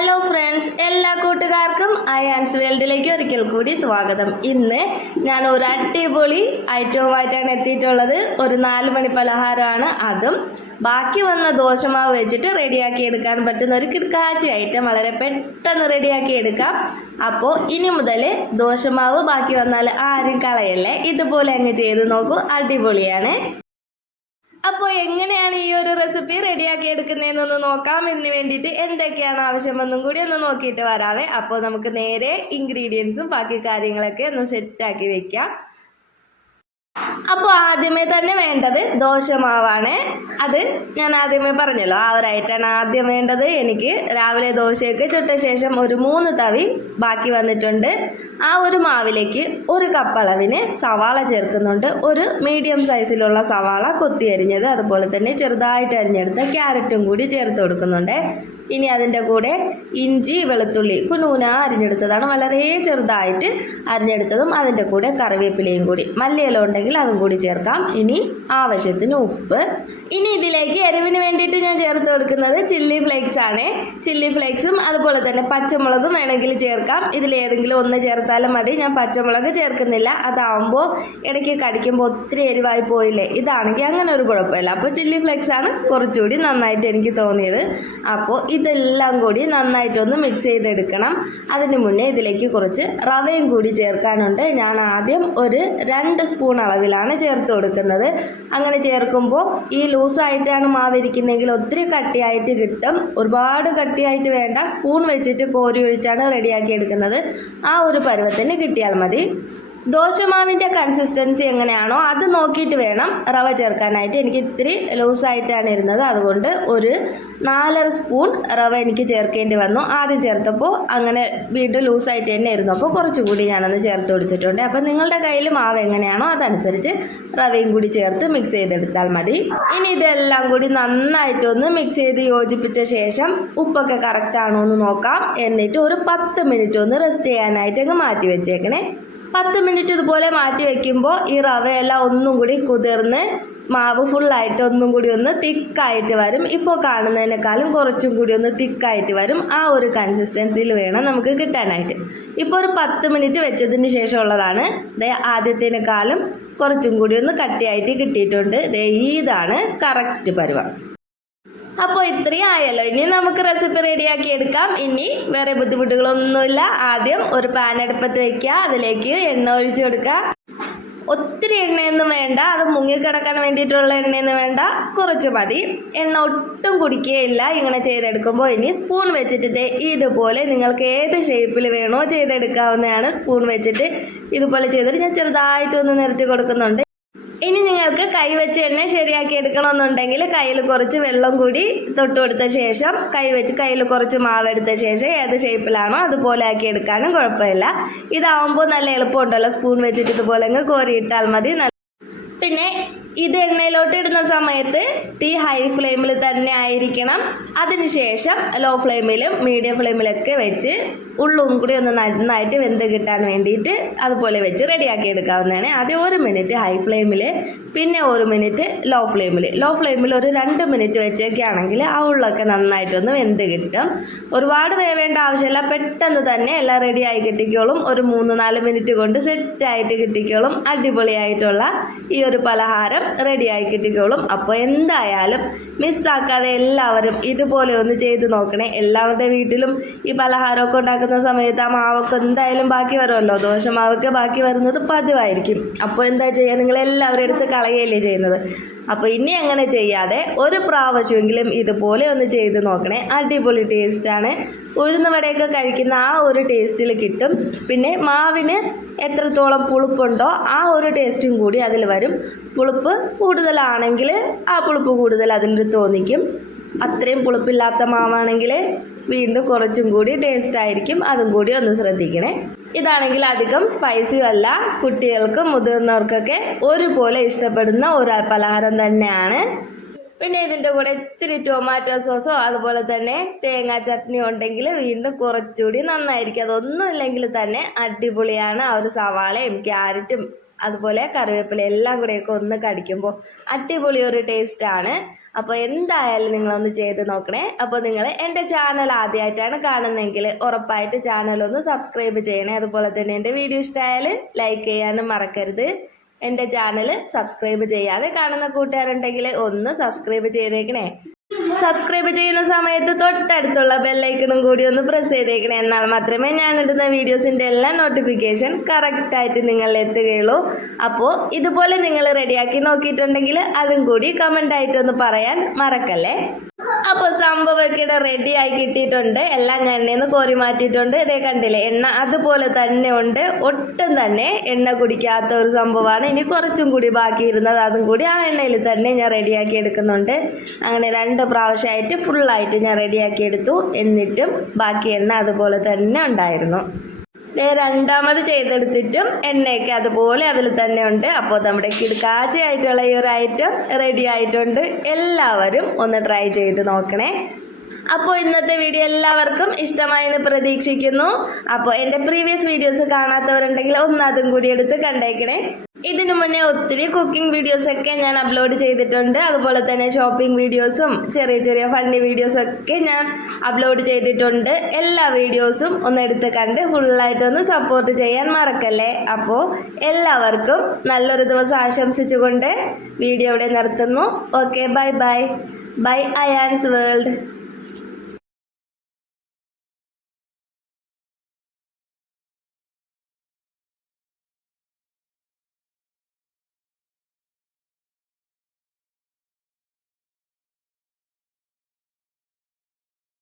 Hello friends എല്ലാ കൂട്ടുകാർക്കും I Ayan's വേൾഡിലേക്ക് ഒരിക്കൽ കൂടി സ്വാഗതം. ഇന്ന് ഞാൻ ഒരു അടിപൊളി ഐറ്റവുമായിട്ടാണ് എത്തിയിട്ടുള്ളത്. ഒരു നാല് മണി പലഹാരമാണ് അതും. ബാക്കി വന്ന ദോശമാവ് വെച്ചിട്ട് റെഡിയാക്കി എടുക്കാൻ പറ്റുന്ന ഒരു കിടക്കാച്ചി ഐറ്റം വളരെ പെട്ടെന്ന് റെഡിയാക്കി എടുക്കാം. അപ്പോൾ ഇനി മുതൽ ദോശമാവ് ബാക്കി വന്നാൽ ആരും കളയല്ലേ? ഇതുപോലെ അങ്ങ് ചെയ്ത് നോക്കൂ. അടിപൊളിയാണ്. അപ്പോൾ എങ്ങനെയാണ് ഈ ഒരു റെസിപ്പി റെഡിയാക്കി എടുക്കുന്നതെന്നൊന്ന് നോക്കാം. ഇതിന് വേണ്ടിയിട്ട് എന്തൊക്കെയാണ് ആവശ്യമെന്നും കൂടി ഒന്ന് നോക്കിയിട്ട് വരാവേ. അപ്പോൾ നമുക്ക് നേരെ ഇൻഗ്രീഡിയൻസും ബാക്കി കാര്യങ്ങളൊക്കെ ഒന്ന് സെറ്റാക്കി വെക്കാം. അപ്പോൾ ആദ്യമേ തന്നെ വേണ്ടത് ദോശമാവാണ്. അത് ഞാൻ ആദ്യമേ പറഞ്ഞല്ലോ ആ ഒരായിട്ടാണ് ആദ്യം വേണ്ടത്. എനിക്ക് രാവിലെ ദോശയൊക്കെ ചുട്ട ശേഷം ഒരു മൂന്ന് തവി ബാക്കി വന്നിട്ടുണ്ട്. ആ ഒരു മാവിലേക്ക് ഒരു കപ്പളവിന് സവാള ചേർക്കുന്നുണ്ട്. ഒരു മീഡിയം സൈസിലുള്ള സവാള കൊത്തി അരിഞ്ഞത് അതുപോലെ തന്നെ ചെറുതായിട്ട് അരിഞ്ഞെടുത്ത ക്യാരറ്റും കൂടി ചേർത്ത് കൊടുക്കുന്നുണ്ട്. ഇനി അതിന്റെ കൂടെ ഇഞ്ചി വെളുത്തുള്ളി കുനൂന അരിഞ്ഞെടുത്തതാണ്. വളരെ ചെറുതായിട്ട് അരിഞ്ഞെടുത്തതും അതിന്റെ കൂടെ കറിവേപ്പിലയും കൂടി. മല്ലിയില ഉണ്ടെങ്കിൽ അതും കൂടി ചേർക്കാം. ഇനി ആവശ്യത്തിന് ഉപ്പ്. ഇനി ഇതിലേക്ക് എരിവിന് വേണ്ടിയിട്ട് ഞാൻ ചേർത്ത് കൊടുക്കുന്നത് ചില്ലി ഫ്ലേക്സ് ആണ്. ചില്ലി ഫ്ലേക്സും അതുപോലെ തന്നെ പച്ചമുളകും വേണമെങ്കിൽ ചേർക്കാം. ഇതിൽ ഏതെങ്കിലും ഒന്ന് ചേർത്താലും മതി. ഞാൻ പച്ചമുളക് ചേർക്കുന്നില്ല. അതാവുമ്പോൾ ഇടയ്ക്ക് കടിക്കുമ്പോൾ ഒത്തിരി എരിവായി പോയില്ലേ? ഇതാണെങ്കിൽ അങ്ങനെ ഒരു കുഴപ്പമില്ല. അപ്പോൾ ചില്ലി ഫ്ലേക്സ് ആണ് കുറച്ചുകൂടി നന്നായിട്ട് എനിക്ക് തോന്നിയത്. അപ്പോൾ ഇതെല്ലാം കൂടി നന്നായിട്ടൊന്ന് മിക്സ് ചെയ്തെടുക്കണം. അതിന് മുന്നേ ഇതിലേക്ക് കുറച്ച് റവയും കൂടി ചേർക്കാനുണ്ട്. ഞാൻ ആദ്യം ഒരു രണ്ട് സ്പൂൺ അളവിലാണ് ചേർത്ത് കൊടുക്കുന്നത്. അങ്ങനെ ചേർക്കുമ്പോൾ ഈ ലൂസായിട്ടാണ് മാവിരിക്കുന്നതെങ്കിൽ ഒത്തിരി കട്ടിയായിട്ട് കിട്ടും. ഒരുപാട് കട്ടിയായിട്ട് വേണ്ട. സ്പൂൺ വെച്ചിട്ട് കോരി ഒഴിച്ചാണ് റെഡിയാക്കി എടുക്കുന്നത്. ആ ഒരു പരുവത്തിന് കിട്ടിയാൽ മതി. ദോശമാവിന്റെ കൺസിസ്റ്റൻസി എങ്ങനെയാണോ അത് നോക്കിയിട്ട് വേണം റവ ചേർക്കാനായിട്ട്. എനിക്ക് ഇത്തിരി ലൂസായിട്ടാണ് ഇരുന്നത്. അതുകൊണ്ട് ഒരു നാലര സ്പൂൺ റവ എനിക്ക് ചേർക്കേണ്ടി വന്നു. ആദ്യം ചേർത്തപ്പോൾ അങ്ങനെ വീണ്ടും ലൂസായിട്ട് തന്നെ ഇരുന്നു. അപ്പോൾ കുറച്ചുകൂടി ഞാനൊന്ന് ചേർത്ത് കൊടുത്തിട്ടുണ്ട്. അപ്പോൾ നിങ്ങളുടെ കയ്യിൽ മാവ് എങ്ങനെയാണോ അതനുസരിച്ച് റവയും കൂടി ചേർത്ത് മിക്സ് ചെയ്തെടുത്താൽ മതി. ഇനി ഇതെല്ലാം കൂടി നന്നായിട്ടൊന്ന് മിക്സ് ചെയ്ത് യോജിപ്പിച്ച ശേഷം ഉപ്പൊക്കെ കറക്റ്റ് ആണോ എന്ന് നോക്കാം. എന്നിട്ട് ഒരു പത്ത് മിനിറ്റ് ഒന്ന് റെസ്റ്റ് ചെയ്യാനായിട്ട് അങ്ങ് മാറ്റി വെച്ചേക്കണേ. പത്ത് മിനിറ്റ് ഇതുപോലെ മാറ്റി വെക്കുമ്പോൾ ഈ റവയെല്ലാം ഒന്നും കൂടി കുതിർന്ന് മാവ് ഫുള്ളായിട്ട് ഒന്നും കൂടി ഒന്ന് തിക്കായിട്ട് വരും. ഇപ്പോൾ കാണുന്നതിനേക്കാളും കുറച്ചും കൂടി ഒന്ന് തിക്കായിട്ട് വരും. ആ ഒരു കൺസിസ്റ്റൻസിയിൽ വേണം നമുക്ക് കിട്ടാനായിട്ട്. ഇപ്പോൾ ഒരു പത്ത് മിനിറ്റ് വെച്ചതിന് ശേഷമുള്ളതാണ് ദേ ആദ്യത്തേനേക്കാളും കുറച്ചും കൂടി ഒന്ന് കട്ടിയായിട്ട് കിട്ടിയിട്ടുണ്ട്. ദേ ഇതാണ് കറക്റ്റ് പരുവം. അപ്പോൾ ഇത്രയും ആയല്ലോ. ഇനി നമുക്ക് റെസിപ്പി റെഡിയാക്കി എടുക്കാം. ഇനി വേറെ ബുദ്ധിമുട്ടുകളൊന്നുമില്ല. ആദ്യം ഒരു പാൻ അടുപ്പത്ത് വെക്കുക. അതിലേക്ക് എണ്ണ ഒഴിച്ചു കൊടുക്കുക. ഒത്തിരി എണ്ണയൊന്നും വേണ്ട. അത് മുങ്ങിക്കിടക്കാൻ വേണ്ടിയിട്ടുള്ള എണ്ണയൊന്നും വേണ്ട. കുറച്ച് മതി. എണ്ണ ഒട്ടും കുടിക്കുകയില്ല. ഇങ്ങനെ ചെയ്തെടുക്കുമ്പോൾ ഇനി സ്പൂൺ വെച്ചിട്ട് ഇതുപോലെ നിങ്ങൾക്ക് ഏത് ഷേപ്പിൽ വേണോ ചെയ്തെടുക്കാവുന്നതാണ് സ്പൂൺ വെച്ചിട്ട്. ഇതുപോലെ ചെയ്തിട്ട് ഞാൻ ചെറുതായിട്ടൊന്ന് നിർത്തി കൊടുക്കുന്നുണ്ട്. ഇനി നിങ്ങൾക്ക് കൈവച്ച് തന്നെ ശരിയാക്കി എടുക്കണമെന്നുണ്ടെങ്കിൽ കയ്യിൽ കുറച്ച് വെള്ളം കൂടി തൊട്ട് കൊടുത്ത ശേഷം കൈവച്ച് കയ്യിൽ കുറച്ച് മാവ് എടുത്ത ശേഷം ഏത് ഷേപ്പിലാണോ അതുപോലെ ആക്കി എടുക്കാനും കുഴപ്പമില്ല. ഇതാവുമ്പോൾ നല്ല എളുപ്പമുണ്ടല്ലോ. സ്പൂൺ വെച്ചിട്ട് ഇതുപോലെ കോരിയിട്ടാൽ മതി. പിന്നെ ഇത് എണ്ണയിലോട്ട് ഇടുന്ന സമയത്ത് തീ ഹൈ ഫ്ലെയിമിൽ തന്നെ ആയിരിക്കണം. അതിനുശേഷം ലോ ഫ്ലെയിമിലും മീഡിയം ഫ്ലെയിമിലൊക്കെ വെച്ച് ഉള്ളും കൂടി ഒന്ന് നന്നായിട്ട് വെന്ത് കിട്ടാൻ വേണ്ടിയിട്ട് അതുപോലെ വെച്ച് റെഡിയാക്കി എടുക്കാവുന്നതാണ്. ആദ്യം ഒരു മിനിറ്റ് ഹൈ ഫ്ലെയിമിൽ പിന്നെ ഒരു മിനിറ്റ് ലോ ഫ്ലെയിമിൽ ലോ ഫ്ലെയിമിൽ ഒരു രണ്ട് മിനിറ്റ് വെച്ചൊക്കെ ആണെങ്കിൽ ആ ഉള്ളൊക്കെ നന്നായിട്ടൊന്ന് വെന്ത് കിട്ടും. ഒരുപാട് വേവേണ്ട ആവശ്യമില്ല. പെട്ടെന്ന് തന്നെ എല്ലാം റെഡിയായി കിട്ടിക്കോളും. ഒരു മൂന്ന് നാല് മിനിറ്റ് കൊണ്ട് സെറ്റായിട്ട് കിട്ടിക്കോളും. അടിപൊളിയായിട്ടുള്ള ഈ ഒരു പലഹാരം റെഡിയായി കിട്ടിക്കോളും. അപ്പോൾ എന്തായാലും മിസ്സാക്കാതെ എല്ലാവരും ഇതുപോലെ ഒന്ന് ചെയ്ത് നോക്കണേ. എല്ലാവരുടെ വീട്ടിലും ഈ പലഹാരമൊക്കെ ഉണ്ടാക്കുന്ന സമയത്ത് ആ മാവൊക്കെ എന്തായാലും ബാക്കി വരുമല്ലോ. ദോശമാവൊക്കെ ബാക്കി വരുന്നത് പതിവായിരിക്കും. അപ്പോൾ എന്താ ചെയ്യുക? നിങ്ങൾ എല്ലാവരും എടുത്ത് കളയുകയല്ലേ ചെയ്യുന്നത്. അപ്പോൾ ഇനി അങ്ങനെ ചെയ്യാതെ ഒരു പ്രാവശ്യമെങ്കിലും ഇതുപോലെ ഒന്ന് ചെയ്ത് നോക്കണേ. അടിപൊളി ടേസ്റ്റാണ് ഉഴുന്നുവടയൊക്കെ കഴിക്കുന്ന ആ ഒരു ടേസ്റ്റിൽ കിട്ടും. പിന്നെ മാവിന് എത്രത്തോളം പുളിപ്പുണ്ടോ ആ ഒരു ടേസ്റ്റും കൂടി അതിൽ വരും. പുളിപ്പ് കൂടുതലാണെങ്കിൽ ആ പുളിപ്പ് കൂടുതൽ അതിൽ തോന്നിക്കും. അത്രയും പുളിപ്പില്ലാത്ത മാവാണെങ്കിൽ വീണ്ടും കുറച്ചും കൂടി ടേസ്റ്റ് ആയിരിക്കും. അതും കൂടി ഒന്ന് ശ്രദ്ധിക്കണേ. ഇതാണെങ്കിൽ അധികം സ്പൈസിയും അല്ല കുട്ടികൾക്കും മുതിർന്നവർക്കൊക്കെ ഒരുപോലെ ഇഷ്ടപ്പെടുന്ന ഒരു പലഹാരം തന്നെയാണ് പിന്നെ ഇതിന്റെ കൂടെ ഇത്തിരി ടൊമാറ്റോ സോസോ അതുപോലെ തന്നെ തേങ്ങാ ചട്നി ഉണ്ടെങ്കിൽ വീണ്ടും കുറച്ചുകൂടി നന്നായിരിക്കും. അതൊന്നും ഇല്ലെങ്കിൽ തന്നെ അടിപൊളിയാണ് ആ ഒരു സവാളയും ക്യാരറ്റും അതുപോലെ കറിവേപ്പില എല്ലാം കൂടെയൊക്കെ ഒന്ന് കടിക്കുമ്പോൾ അടിപൊളി ഒരു ടേസ്റ്റാണ് അപ്പോൾ എന്തായാലും നിങ്ങളൊന്ന് ചെയ്ത് നോക്കണേ. അപ്പോൾ നിങ്ങൾ എന്റെ ചാനൽ ആദ്യമായിട്ടാണ് കാണുന്നതെങ്കിൽ ഉറപ്പായിട്ട് ചാനൽ ഒന്ന് സബ്സ്ക്രൈബ് ചെയ്യണേ. അതുപോലെ തന്നെ എന്റെ വീഡിയോ ഇഷ്ടമായാൽ ലൈക്ക് ചെയ്യാനും മറക്കരുത്. എന്റെ ചാനൽ സബ്സ്ക്രൈബ് ചെയ്യാതെ കാണുന്ന കൂട്ടുകാരുണ്ടെങ്കിൽ ഒന്ന് സബ്സ്ക്രൈബ് ചെയ്തേക്കണേ. സബ്സ്ക്രൈബ് ചെയ്യുന്ന സമയത്ത് തൊട്ടടുത്തുള്ള ബെല്ലൈക്കണും കൂടി ഒന്ന് പ്രസ് ചെയ്തേക്കണേ. എന്നാൽ മാത്രമേ ഞാൻ ഇടുന്ന വീഡിയോസിന്റെ എല്ലാ നോട്ടിഫിക്കേഷൻ കറക്റ്റായിട്ട് നിങ്ങൾ എത്തുകയുള്ളൂ. അപ്പോൾ ഇതുപോലെ നിങ്ങൾ റെഡിയാക്കി നോക്കിയിട്ടുണ്ടെങ്കിൽ അതും കൂടി കമന്റായിട്ടൊന്ന് പറയാൻ മറക്കല്ലേ? അപ്പോൾ സംഭവമൊക്കെ റെഡി ആയി കിട്ടിയിട്ടുണ്ട്. എല്ലാം ഞാൻ എണ്ണയിൽ കോരി മാറ്റിയിട്ടുണ്ട്. ഇതേ കണ്ടില്ലേ എണ്ണ അതുപോലെ തന്നെ ഉണ്ട്. ഒട്ടും തന്നെ എണ്ണ കുടിക്കാത്ത ഒരു സംഭവമാണ്. ഇനി കുറച്ചും കൂടി ബാക്കിയിരുന്നത് അതും കൂടി ആ എണ്ണയിൽ തന്നെ ഞാൻ റെഡിയാക്കി എടുക്കുന്നുണ്ട്. അങ്ങനെ രണ്ട് പ്രാവശ്യമായിട്ട് ഫുള്ളായിട്ട് ഞാൻ റെഡിയാക്കി എടുത്തു എന്നിട്ടും ബാക്കി എണ്ണ അതുപോലെ തന്നെ ഉണ്ടായിരുന്നു. രണ്ടാമത് ചെയ്തെടുത്തിട്ടും എണ്ണയൊക്കെ അതുപോലെ അതിൽ തന്നെ ഉണ്ട്. അപ്പോൾ നമ്മുടെ കിടക്കാച്ചയായിട്ടുള്ള ഈ ഒരു ഐറ്റം റെഡി ആയിട്ടുണ്ട്. എല്ലാവരും ഒന്ന് ട്രൈ ചെയ്ത് നോക്കണേ. അപ്പോൾ ഇന്നത്തെ വീഡിയോ എല്ലാവർക്കും ഇഷ്ടമായി എന്ന് പ്രതീക്ഷിക്കുന്നു. അപ്പോൾ എന്റെ പ്രീവിയസ് വീഡിയോസ് കാണാത്തവരുണ്ടെങ്കിൽ ഒന്ന് അതും കൂടി എടുത്ത് കണ്ടേക്കണേ. ഇതിനു മുന്നേ ഒത്തിരി കുക്കിംഗ് വീഡിയോസ് ഒക്കെ ഞാൻ അപ്ലോഡ് ചെയ്തിട്ടുണ്ട്. അതുപോലെ തന്നെ ഷോപ്പിംഗ് വീഡിയോസും ചെറിയ ചെറിയ ഫണ്ണി വീഡിയോസ് ഒക്കെ ഞാൻ അപ്ലോഡ് ചെയ്തിട്ടുണ്ട്. എല്ലാ വീഡിയോസും ഒന്ന് എടുത്ത് കണ്ട് ഫുള്ളായിട്ടൊന്ന് സപ്പോർട്ട് ചെയ്യാൻ മറക്കല്ലേ? അപ്പോൾ എല്ലാവർക്കും നല്ലൊരു ദിവസം ആശംസിച്ചുകൊണ്ട് വീഡിയോ ഇവിടെ നിർത്തുന്നു. Okay bye bye bye Ayan's world